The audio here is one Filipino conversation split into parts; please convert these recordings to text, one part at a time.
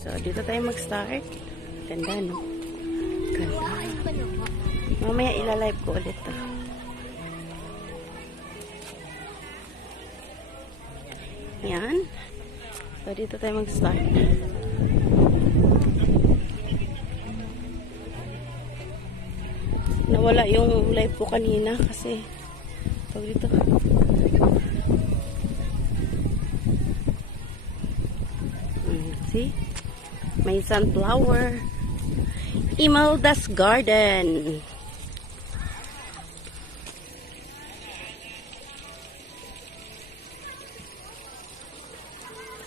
So, dito tayo mag-start. Ganda, no? Ganda. Mamaya ilalive ko ulit to. Yan. So, dito tayo mag-start. Nawala yung live ko kanina kasi tawag dito. See? May sunflower. Imelda's Garden.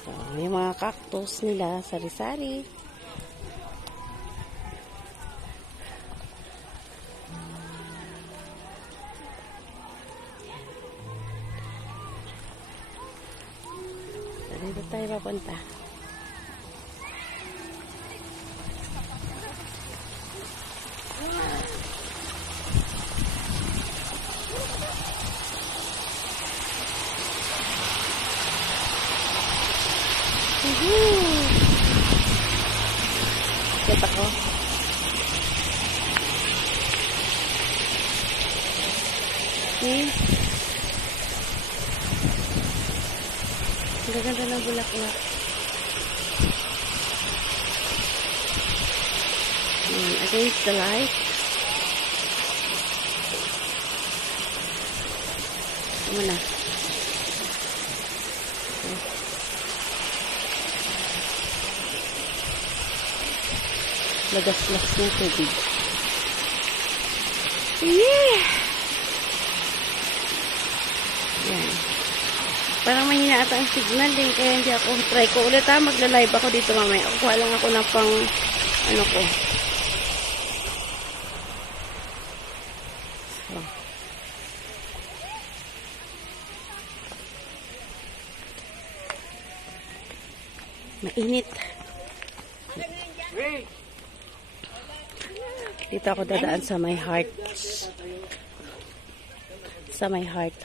So, may mga cactus nila, sari-sari. So, dito tayo papunta. Kita ko. See? Ang ganda ng bulaklak. Against the light. Tama na. Lagas-las ng tubig. Yeah! Yan. Parang mahina ata ang signal eh. Kaya hindi ako. Try ko ulit ha. Magla-live ako dito mamaya. Kuha lang ako ng pang ano ko. So. Mainit. Dito ako dadaan sa my heart. Sa my heart.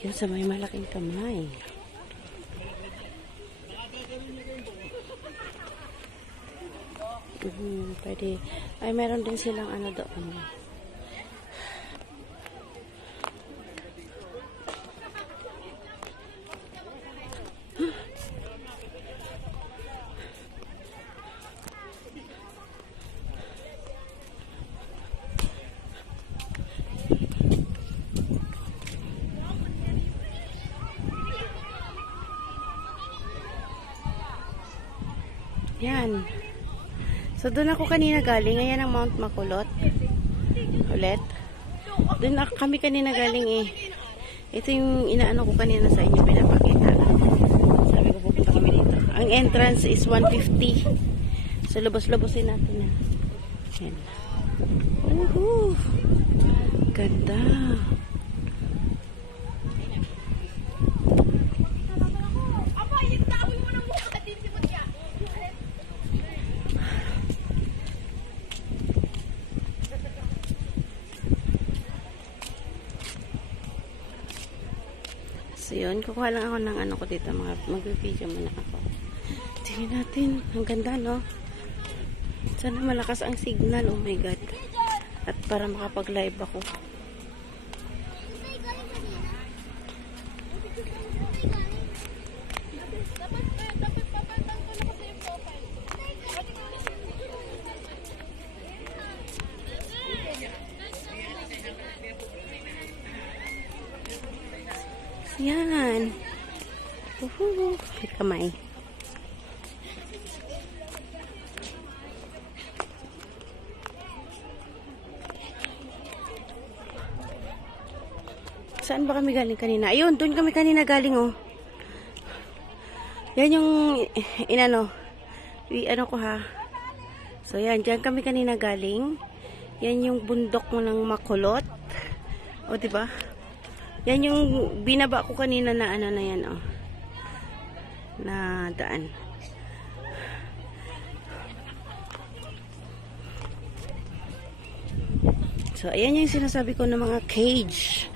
Yun sa may malaking kamay. Pwede. Ay, meron din silang ano doon. Yan. So, doon ako kanina galing. Ayan ang Mount Makulot. Ulit. Doon kami kanina galing eh. Ito yung inaano ko kanina sa inyo. Pinapakita. Sabi ko pupunta kami dito. Ang entrance is 150. So, lubos-lubosin natin yan. Yan. Woohoo! Ganda. So yun, kukuha lang ako ng ano ko dito, mag-video muna ako. Tingnan natin, ang ganda no? Sana malakas ang signal, oh my god. At para makapag-live ako. Yan. Kamay. Saan ba kami galing kanina? Ayun, doon kami kanina galing oh. Yan yung inano. Ano ko ha. So yan, dyan kami kanina galing. Yan yung bundok mo ng Makulot. O diba? Yan yung binaba ko kanina na ano na yan oh. Na daan. So ayan yung sinasabi ko ng mga cage.